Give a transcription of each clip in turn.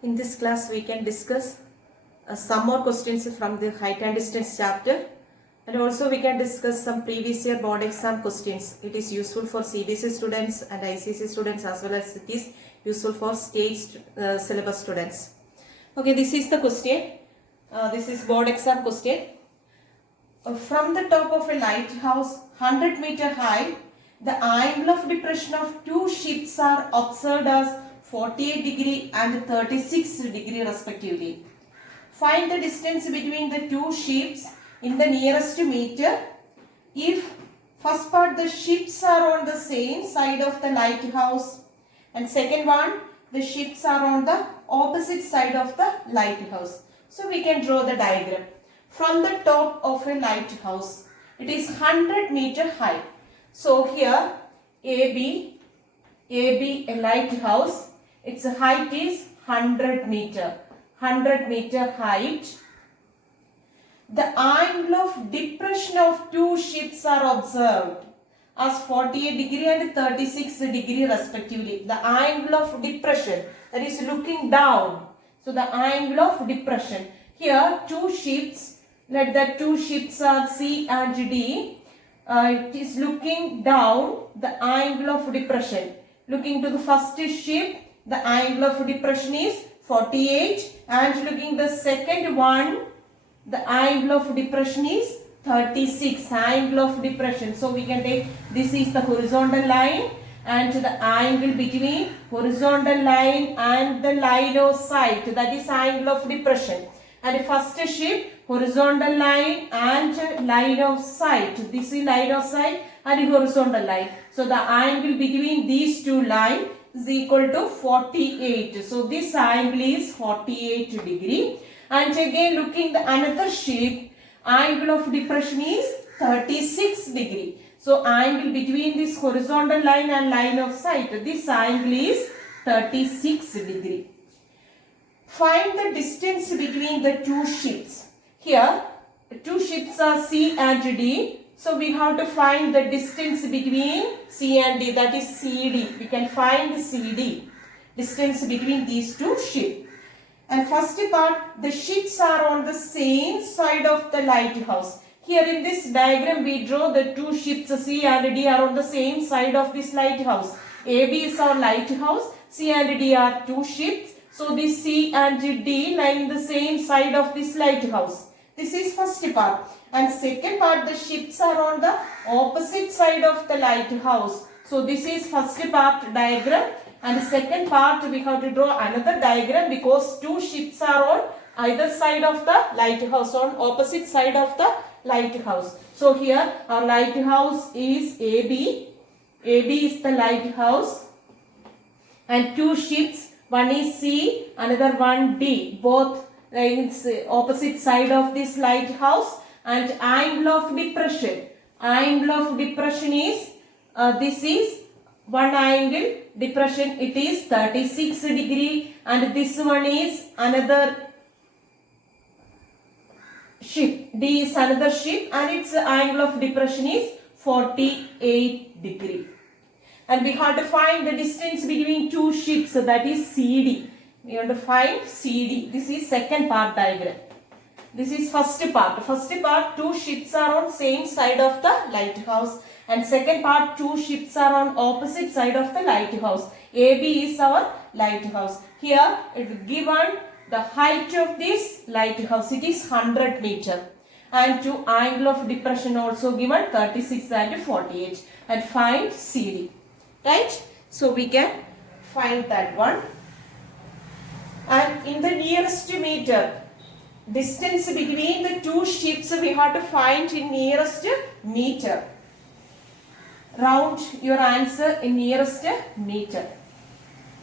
In this class, we can discuss some more questions from the height and distance chapter, and also we can discuss some previous year board exam questions. It is useful for CBSE students and ICSE students, as well as it is useful for state syllabus students. Okay, this is the question. This is board exam question. From the top of a lighthouse 100-meter high, the angle of depression of two ships are observed as 48 degree and 36 degree respectively. Find the distance between the two ships in the nearest meter. If first part, the ships are on the same side of the lighthouse, and second one, the ships are on the opposite side of the lighthouse. So we can draw the diagram. From the top of a lighthouse, it is 100-meter high. So here AB a lighthouse, its height is 100 meter height. The angle of depression of two ships are observed as 48 degree and 36 degree respectively. The angle of depression, that is looking down. So the angle of depression. Here two ships, let the two ships are C and D. It is looking down, the angle of depression. Looking to the first ship, the angle of depression is 48, and looking the second one, the angle of depression is 36, angle of depression. So we can take, this is the horizontal line, and the angle between horizontal line and the line of sight, that is angle of depression. And first ship, horizontal line and line of sight. This is line of sight and horizontal line. So the angle between these two lines is equal to 48. So this angle is 48 degree. And again looking the another ship, angle of depression is 36 degree. So angle between this horizontal line and line of sight, this angle is 36 degree. Find the distance between the two ships. Here, two ships are C and D. So we have to find the distance between C and D, that is CD. We can find CD, distance between these two ships. And first part, the ships are on the same side of the lighthouse. Here in this diagram, we draw the two ships C and D are on the same side of this lighthouse. AB is our lighthouse, C and D are two ships. So this C and D lie in the same side of this lighthouse. This is first part. And second part, the ships are on the opposite side of the lighthouse. So this is first part diagram. And second part, we have to draw another diagram because two ships are on either side of the lighthouse, on opposite side of the lighthouse. So here our lighthouse is AB. AB is the lighthouse. And two ships, one is C, another one D. Both lines opposite side of this lighthouse. And angle of depression. Angle of depression is, this is one angle depression, it is 36 degree. And this one is another ship. D is another ship and its angle of depression is 48 degree. And we have to find the distance between two ships, that is CD. We have to find CD. This is second part diagram. This is first part. First part, two ships are on same side of the lighthouse. And second part, two ships are on opposite side of the lighthouse. AB is our lighthouse. Here it is given the height of this lighthouse. It is 100 meter. And two angle of depression also given, 36 and 48. And find CD. Right? So we can find that one. And in the nearest meter, distance between the two ships we have to find in nearest meter. Round your answer in nearest meter.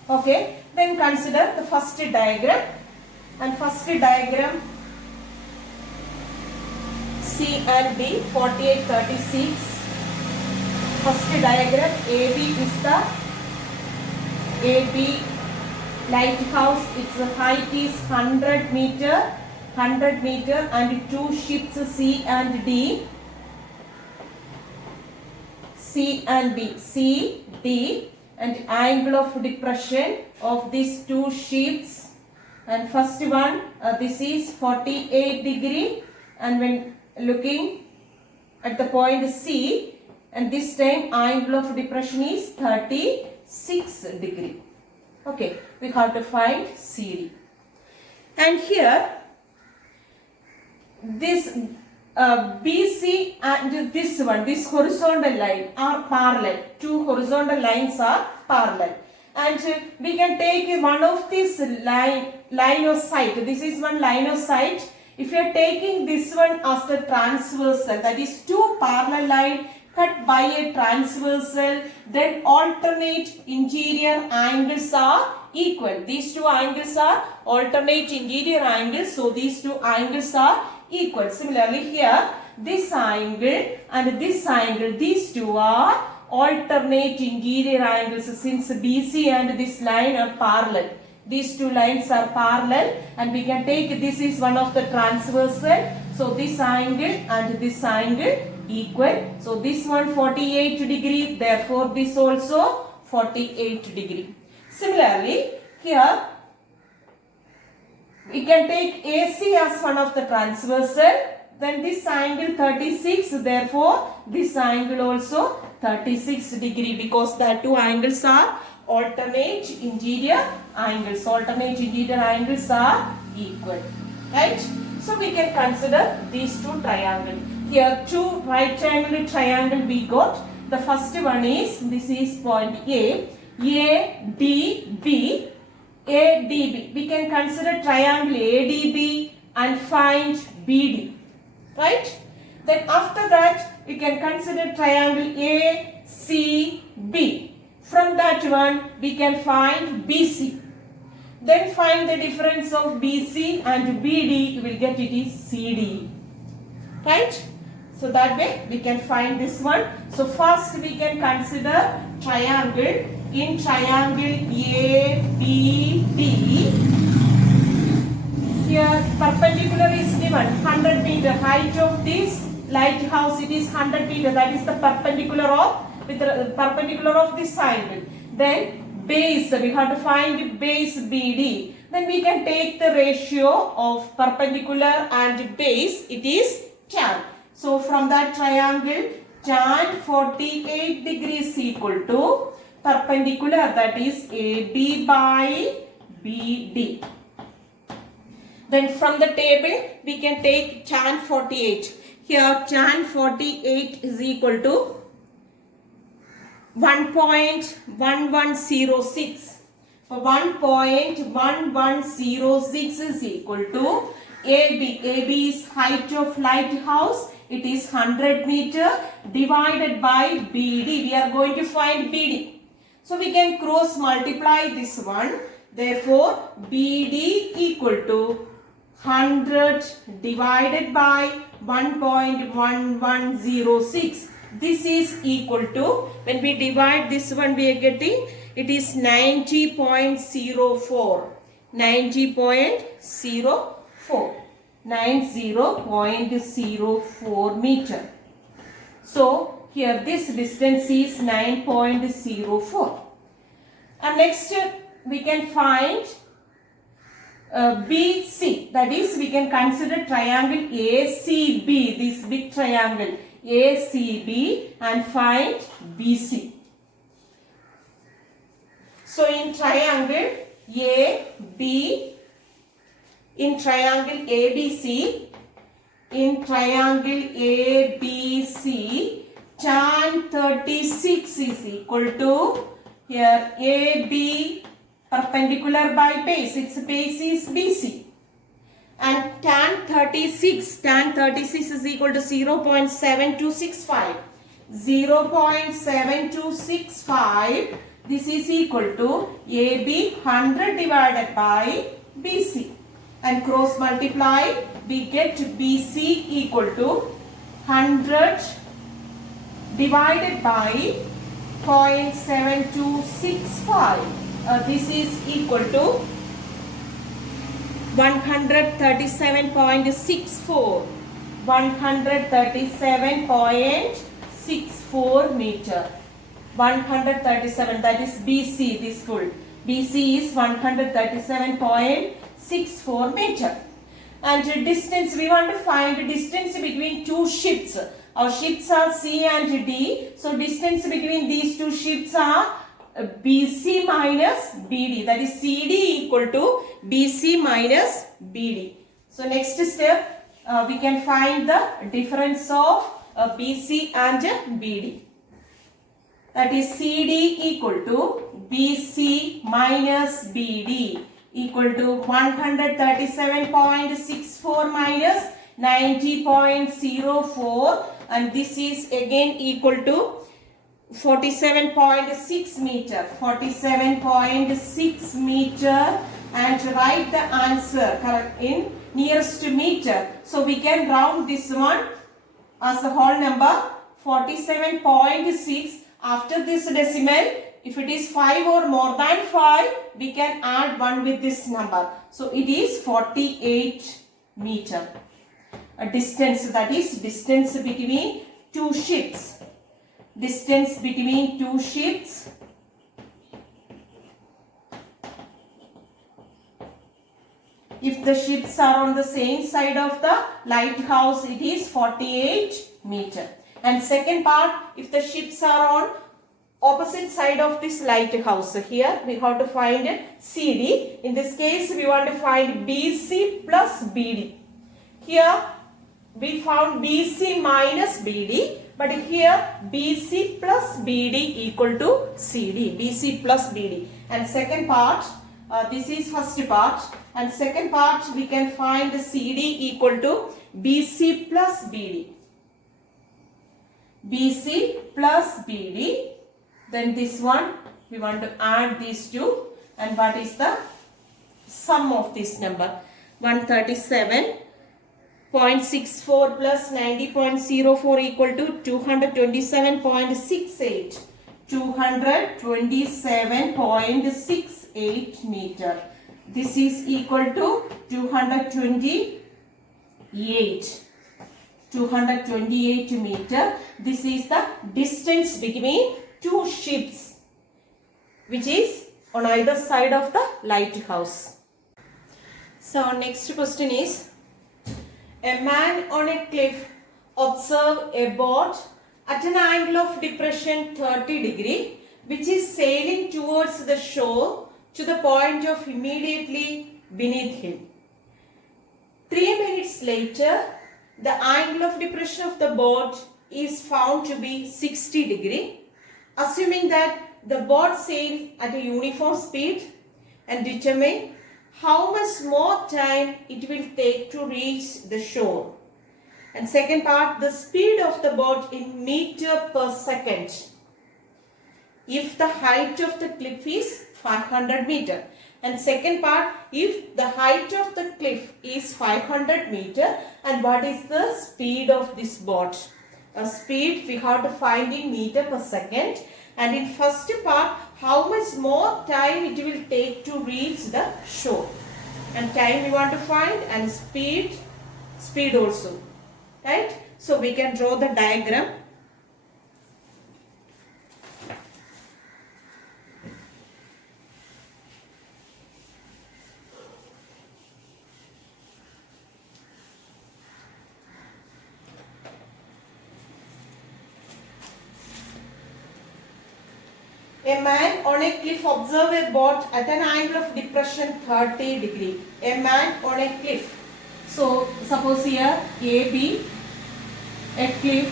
Okay. Then consider the first diagram. And first diagram, C and D, 48, 36. First diagram, AB is the AB lighthouse. Its height is 100 meter, and two ships C and D. C and D, C, D, and angle of depression of these two ships And first one, this is 48 degree, and when looking at the point C, and this time angle of depression is 36 degree. Okay, we have to find CD. And here this BC and this one, this horizontal line are parallel. Two horizontal lines are parallel. And we can take one of this line of sight. This is one line of sight. If you are taking this one as the transversal, that is two parallel lines cut by a transversal, then alternate interior angles are equal. These two angles are alternate interior angles, so these two angles are equal. Similarly here, this angle and this angle, these two are alternate interior angles, since BC and this line are parallel. These two lines are parallel, and we can take this is one of the transversal, so this angle and this angle equal. So this one 48 degree, therefore this also 48 degree. Similarly here we can take AC as one of the transversal, then this angle 36, therefore this angle also 36 degree, because the two angles are alternate interior angles. Alternate interior angles are equal, right? So we can consider these two triangles. Here two right angle triangle we got. The first one is, this is point A, ADB, ADB. We can consider triangle ADB and find BD, right? Then after that we can consider triangle ACB. From that one we can find BC. Then find the difference of BC and BD, you will get it is CD, right? So that way we can find this one. So first we can consider triangle. In triangle ABD, here perpendicular is given 100 meter. Height of this lighthouse, it is 100 meter. That is the perpendicular of, with the perpendicular of this angle. Then base, we have to find base BD. Then we can take the ratio of perpendicular and base, it is tan. So from that triangle, tan 48 degrees equal to perpendicular, that is AB by BD. Then from the table we can take tan 48. Here tan 48 is equal to 1.1106. So 1.1106 is equal to AB. AB is height of lighthouse. It is 100 meter divided by BD. We are going to find BD. So we can cross multiply this one. Therefore, BD equal to 100 divided by 1.1106. This is equal to, when we divide this one, we are getting, it is 90.04. 90.04. 90.04 meter. So, here this distance is 9.04. And next we can find BC. That is, we can consider triangle ACB, this big triangle ACB, and find BC. So in triangle ABC, in triangle ABC, tan 36 is equal to, here AB perpendicular by base, its base is BC, and tan 36 is equal to 0.7265. 0.7265, this is equal to AB 100 divided by BC, and cross multiply, we get BC equal to 100 divided by 0.7265. This is equal to 137.64. 137.64 meter. 137, that is BC, this full. BC is 137.64 2.64 meter. And distance, we want to find distance between two ships. Our ships are C and D. So distance between these two ships are BC minus BD. That is CD equal to BC minus BD. So next step, we can find the difference of BC and BD. That is CD equal to BC minus BD equal to 137.64 minus 90.04, and this is again equal to 47.6 meter. 47.6 meter, and write the answer correct in nearest meter. So we can round this one as the whole number 47.6. After this decimal, if it is 5 or more than 5, we can add 1 with this number. So it is 48 meter. A distance, that is distance between two ships. Distance between two ships. If the ships are on the same side of the lighthouse, it is 48 meter. And second part, if the ships are on opposite side of this lighthouse, here we have to find CD. In this case, we want to find BC plus BD. Here we found BC minus BD, but here BC plus BD equal to CD. BC plus BD. And second part, this is first part, and second part we can find CD equal to BC plus BD. BC plus BD. Then this one, we want to add these two, and what is the sum of this number? 137.64 plus 90.04 equal to 227.68. 227.68 meter. This is equal to 228 meter. This is the distance between two ships which is on either side of the lighthouse. So next question is, a man on a cliff observe a boat at an angle of depression 30 degree which is sailing towards the shore to the point of immediately beneath him. 3 minutes later, the angle of depression of the boat is found to be 60 degree. Assuming that the boat sails at a uniform speed, and determine how much more time it will take to reach the shore. And second part, the speed of the boat in meter per second if the height of the cliff is 500 meter. And second part, if the height of the cliff is 500 meter, and what is the speed of this boat? A speed we have to find in meter per second, and in first part, how much more time it will take to reach the shore. And time we want to find, and speed also, right? So we can draw the diagram. A man on a cliff observe a boat at an angle of depression 30 degree. A man on a cliff. So suppose here AB, a cliff,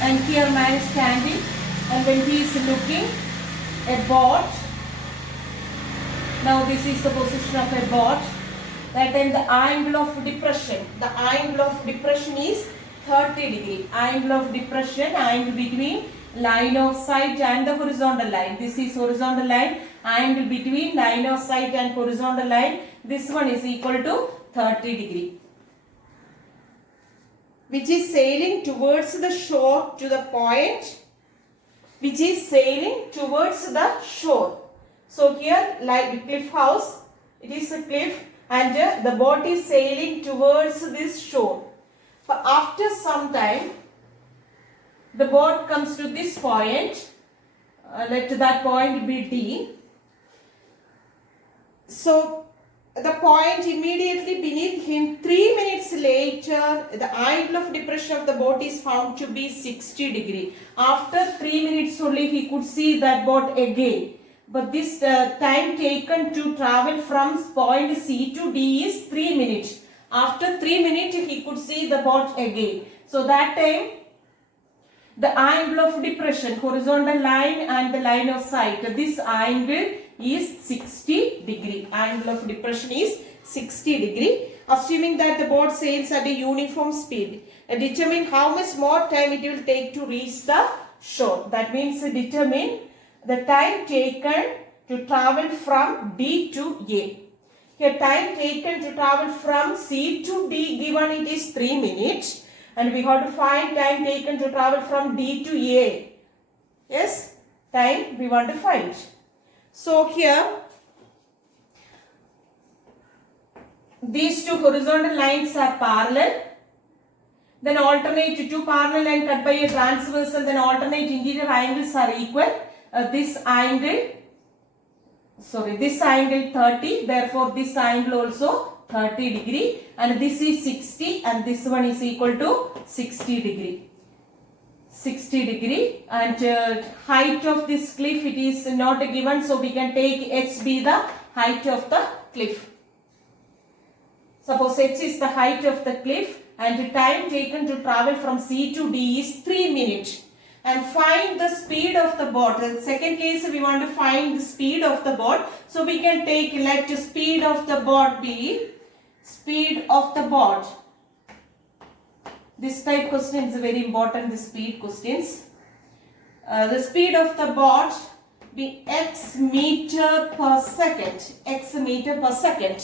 and here man is standing, and when he is looking, a boat. Now this is the position of a boat. That time the angle of depression. The angle of depression is 30 degree. Angle of depression, angle between line of sight and the horizontal line. This is horizontal line. Angle between line of sight and horizontal line. This one is equal to 30 degree. Which is sailing towards the shore to the point. Which is sailing towards the shore. So here, like cliff house, it is a cliff, and the boat is sailing towards this shore. But after some time, the boat comes to this point. Let that point be D. So the point immediately beneath him, 3 minutes later, the angle of depression of the boat is found to be 60 degree. After 3 minutes only he could see that boat again. But this time taken to travel from point C to D is 3 minutes. After 3 minutes he could see the boat again. So that time the angle of depression, horizontal line and the line of sight, this angle is 60 degree. Angle of depression is 60 degree. Assuming that the boat sails at a uniform speed, determine how much more time it will take to reach the shore. That means determine the time taken to travel from D to A. Here time taken to travel from C to D, given it is 3 minutes. And we have to find time taken to travel from D to A. Yes, time we want to find. So here, these two horizontal lines are parallel. Then alternate two parallel line cut by a transverse, and then alternate interior angles are equal. This angle 30. Therefore, this angle also 30 degree, and this is 60, and this one is equal to 60 degree. 60 degree, and height of this cliff, it is not given, so we can take h be the height of the cliff. Suppose h is the height of the cliff, and the time taken to travel from C to D is 3 minutes. And find the speed of the boat. In the second case, we want to find the speed of the boat. So we can take, let speed of the boat be speed of the boat. This type question is very important, the speed questions. The speed of the boat be x meter per second. X meter per second.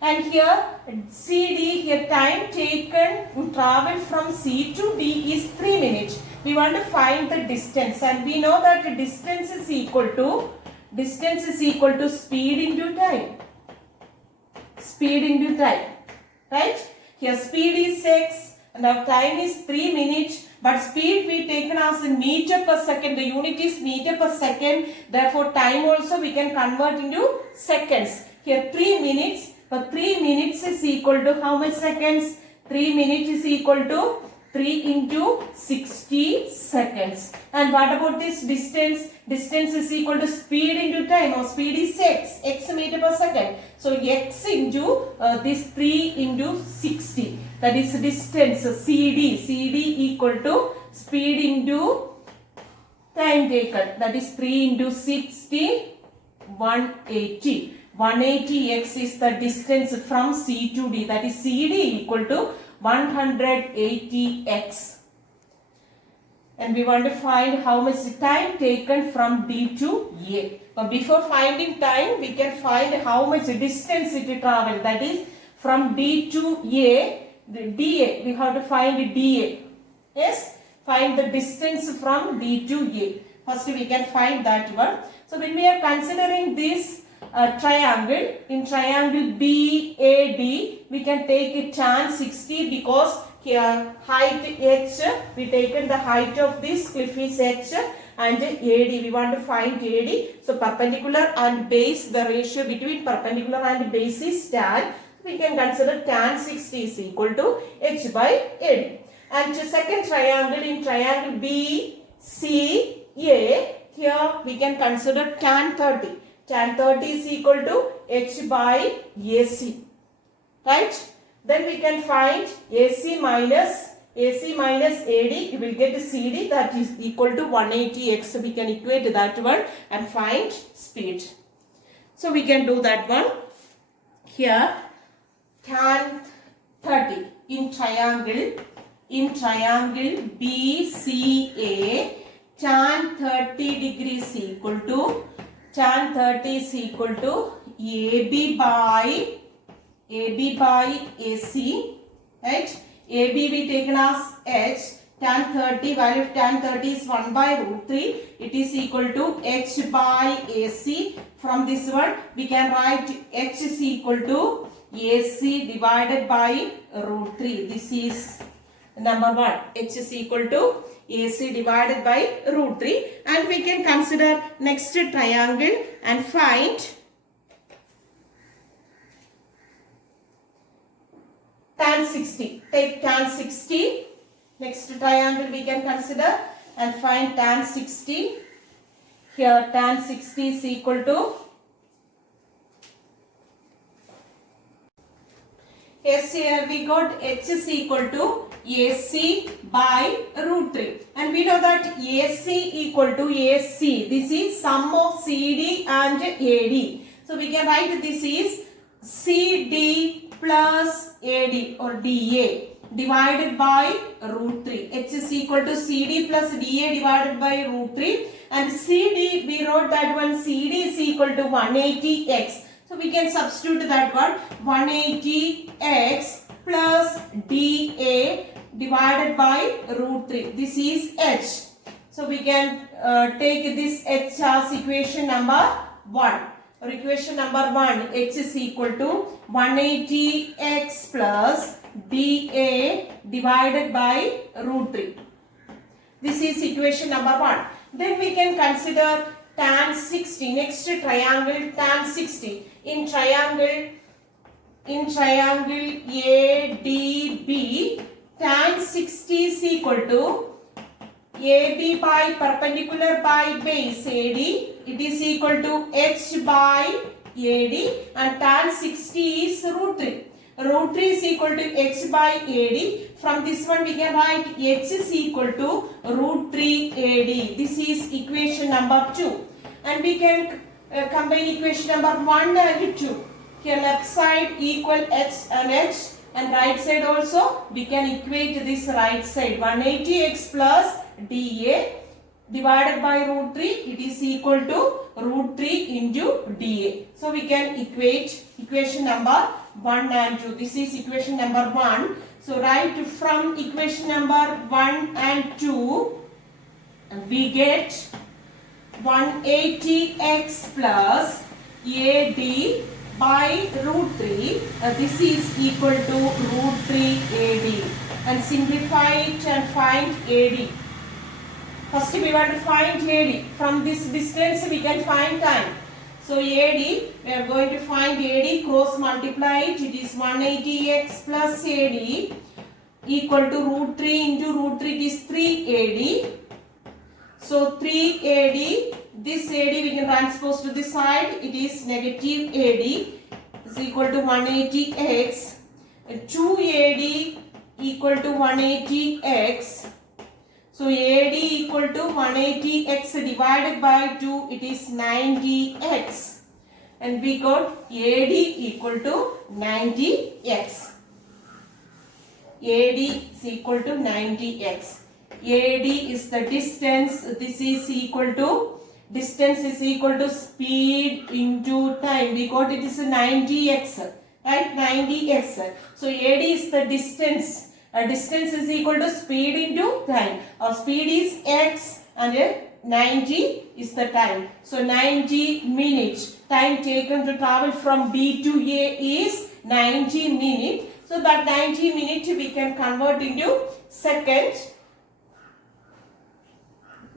And here CD, here time taken to travel from C to D is 3 minutes. We want to find the distance, and we know that the distance is equal to speed into time. Speed into time. Right? Here speed is 6 and our time is 3 minutes. But speed we taken as in meter per second. The unit is meter per second. Therefore time also we can convert into seconds. Here 3 minutes. But 3 minutes is equal to how much seconds? 3 minutes is equal to 3 into 60 seconds. And what about this distance? Distance is equal to speed into time. Our speed is x meter per second. So x into this 3 into 60. That is distance CD. CD equal to speed into time taken. That is 3 into 60, 180. 180x is the distance from C to D. That is CD equal to 180x. And we want to find how much time taken from D to A. But before finding time, we can find how much distance it traveled. That is from D to A, DA. We have to find DA. Yes, find the distance from D to A. First we can find that one. So when we are considering this triangle, in triangle BAD, we can take a tan 60 because here height h, we taken the height of this cliff is h, and AD, we want to find AD. So perpendicular and base, the ratio between perpendicular and base is tan. We can consider tan 60 is equal to h by AD. And the second triangle, in triangle BCA, here we can consider tan 30. Tan 30 is equal to h by AC. Right? Then we can find AC minus AD, you will get CD, that is equal to 180x. We can equate that one and find speed. So we can do that one. Here tan 30 in triangle BCA, tan 30 degrees equal to tan 30 is equal to AB by AC, right? AB we taken as h, tan 30, value of tan 30 is 1 by root 3, it is equal to h by AC. From this one we can write h is equal to AC divided by root 3. This is number 1, h is equal to AC divided by root 3, and we can consider next triangle and find tan 60. Take tan 60. Next triangle we can consider and find tan 60. Here tan 60 is equal to, yes, here we got h is equal to AC by root 3. And we know that AC equal to AC. This is sum of CD and AD. So we can write this is CD plus AD or DA divided by root 3. H is equal to CD plus DA divided by root 3. And CD, we wrote that one, CD is equal to 180x. So we can substitute that one, 180x plus DA divided by root 3. This is H. So we can take this H as equation number 1. Or equation number 1, H is equal to 180x plus dA divided by root 3. This is equation number 1. Then we can consider tan 60. Next triangle tan 60. In triangle ADB, tan 60 is equal to AB by perpendicular by base AD. It is equal to H by AD, and tan 60 is root 3. Root 3 is equal to H by AD. From this one we can write H is equal to root 3 AD. This is equation number 2. And we can combine equation number 1 and 2. Here left side equal H and H, and right side also we can equate this right side, 180x plus dA divided by root 3. It is equal to root 3 into dA. So we can equate equation number 1 and 2. This is equation number 1. So right from equation number 1 and 2 we get 180x plus AD by root 3. This is equal to root 3 AD. And simplify it and find AD. First we want to find AD. From this distance we can find time. So AD, we are going to find AD, cross multiply it. It is 180x plus AD equal to root 3 into root 3. It is 3 AD. So 3 AD, this AD we can transpose to this side. It is negative AD is equal to 180x. 2 AD equal to 180x. So AD equal to 180x divided by 2, it is 90x. And we got AD equal to 90x. AD is equal to 90x. AD is the distance. This is equal to, distance is equal to speed into time. We got it is 90x. Right? 90x. So AD is the distance. Distance is equal to speed into time. Our speed is x and 90 is the time. So 90 minutes. Time taken to travel from B to A is 90 minutes. So that 90 minutes we can convert into second.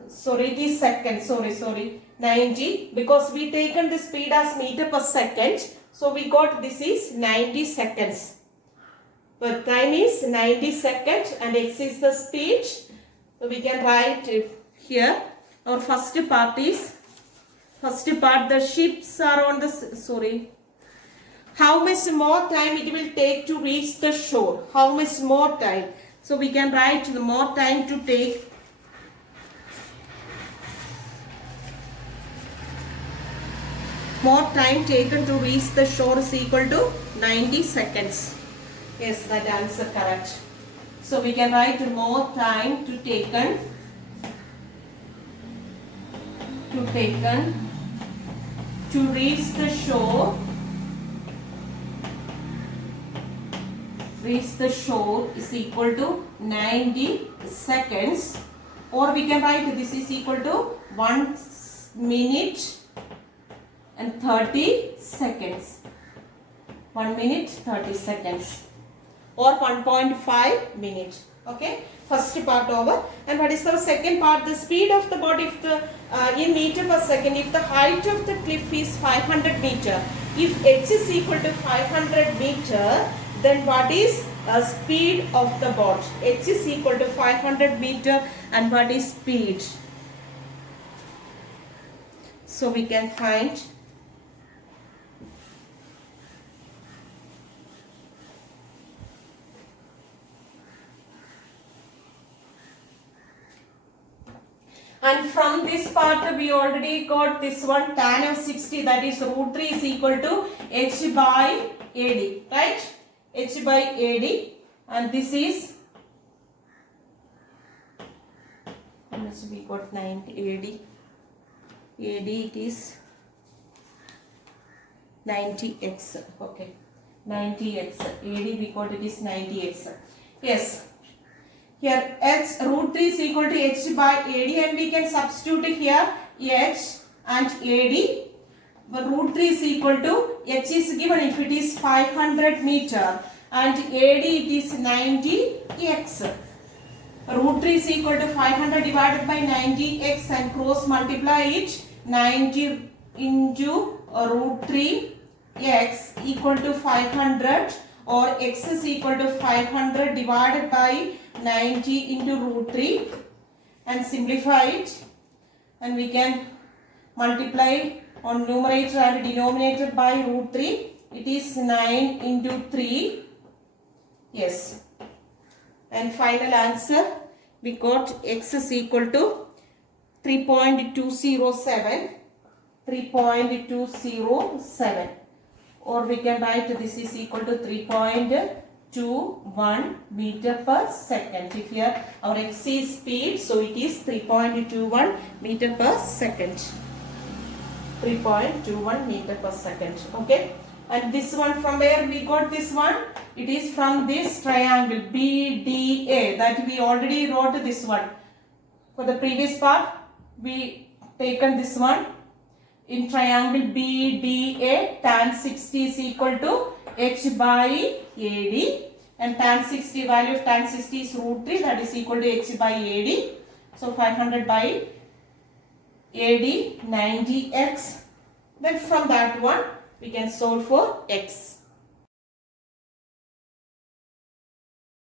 Sorry, it is second. Sorry. 90, because we taken the speed as meter per second. So we got this is 90 seconds. But time is 90 seconds and x is the speed. So we can write here. Our first part, the ships are on the, how much more time it will take to reach the shore? How much more time? So we can write the more time to take. More time taken to reach the shore is equal to 90 seconds. Yes, that answer correct. So we can write more time to taken to reach the shore. Reach the shore is equal to 90 seconds, or we can write this is equal to 1 minute and 30 seconds. 1 minute 30 seconds. Or 1.5 minutes. Okay, first part over. And what is the second part? The speed of the boat, if the in meter per second, if the height of the cliff is 500 meter, if h is equal to 500 meter, then what is speed of the boat. H is equal to 500 meter, and what is speed? So we can find and from this part we already got this one, tan of 60, that is root 3 is equal to H by AD, right? H by AD, and this is, we got 90 AD. AD it is 90x. Okay, 90x. AD we got it is 90x. Yes. Here H root 3 is equal to H by AD, and we can substitute here H and AD. But root 3 is equal to, H is given if it is 500 meter, and AD it is 90x. Root 3 is equal to 500 divided by 90x, and cross multiply it, 90 into root 3 x equal to 500, or x is equal to 500 divided by 90 into root 3, and simplify it, and we can multiply on numerator and denominator by root 3. It is 9 into 3. Yes. And final answer, we got x is equal to 3.207. 3.207. Or we can write this is equal to 3.21 meter per second. If here our x is speed, so it is 3.21 meter per second. 3.21 meter per second. Okay. And this one, from where we got this one? It is from this triangle BDA that we already wrote this one. For the previous part, we taken this one. In triangle BDA, tan 60 is equal to H by AD, and tan 60, value of tan 60 is root 3, that is equal to H by AD. So 500 by AD 90x. Then from that one we can solve for x.